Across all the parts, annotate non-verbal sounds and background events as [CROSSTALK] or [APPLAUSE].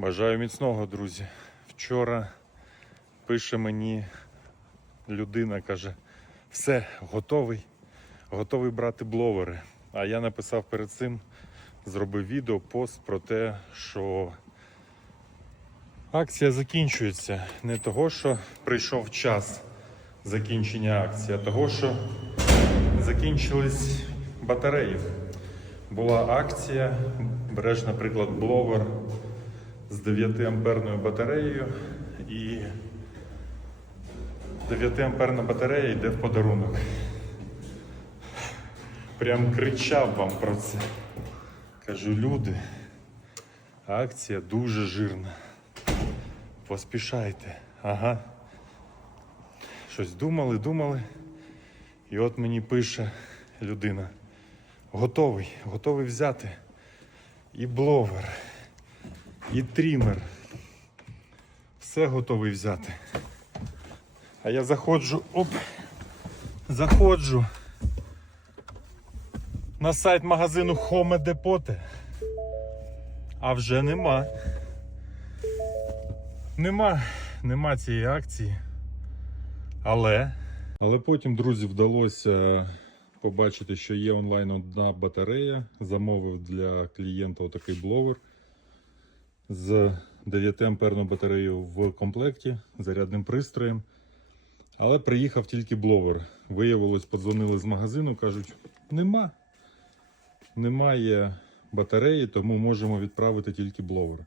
Бажаю міцного, друзі. Вчора пише мені людина, каже, все, готовий, готовий брати бловери. А я написав перед цим, зробив відео, пост про те, що акція закінчується. Не того, що прийшов час закінчення акції, а того, що закінчились батареї. Була акція, береш, наприклад, бловер з 9 амперною батареєю і 9 амперна батарея йде в подарунок. Прям кричав вам про це. Кажу, люди, акція дуже жирна. Поспішайте. Ага. Щось думали, думали. І от мені пише людина. Готовий, готовий взяти і бловер, і трімер. Все готовий взяти. А я заходжу, оп, заходжу на сайт магазину Home Depot. А вже нема. Нема, нема цієї акції. Але. Але потім, друзі, вдалося побачити, що є онлайн одна батарея. Замовив для клієнта отакий бловер з 9 амперною батареєю в комплекті, зарядним пристроєм. Але приїхав тільки бловер. Виявилось, подзвонили з магазину, кажуть, нема. Немає батареї, тому можемо відправити тільки бловер.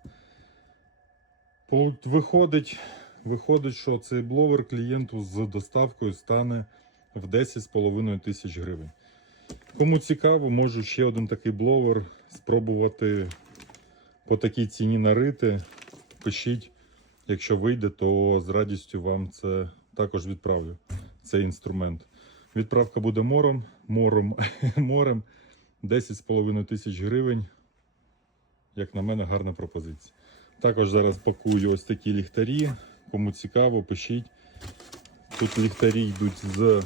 Виходить, виходить, що цей бловер клієнту з доставкою стане в 10,5 тисяч гривень. Кому цікаво, можу ще один такий бловер спробувати по такій ціні нарити. Пишіть, якщо вийде, то з радістю вам це також відправлю. Цей інструмент. Відправка буде [LAUGHS] морем, морем, морем 10,5 тисяч гривень. Як на мене, гарна пропозиція. Також зараз пакую ось такі ліхтарі. Кому цікаво, пишіть. Тут ліхтарі йдуть з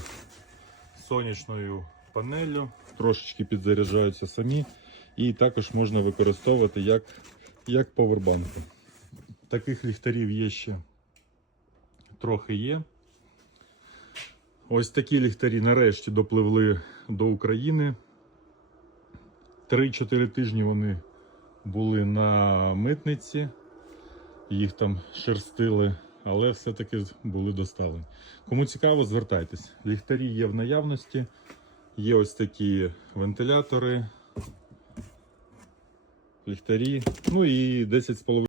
сонячною панеллю, трошечки підзаряджаються самі. І також можна використовувати як, як повербанки. Таких ліхтарів є ще трохи є. Ось такі ліхтарі нарешті допливли до України. 3-4 тижні вони були на митниці, їх там шерстили, але все-таки були доставлені. Кому цікаво, звертайтесь. Ліхтарі є в наявності, є ось такі вентилятори, ліхтарі, ну і 10,5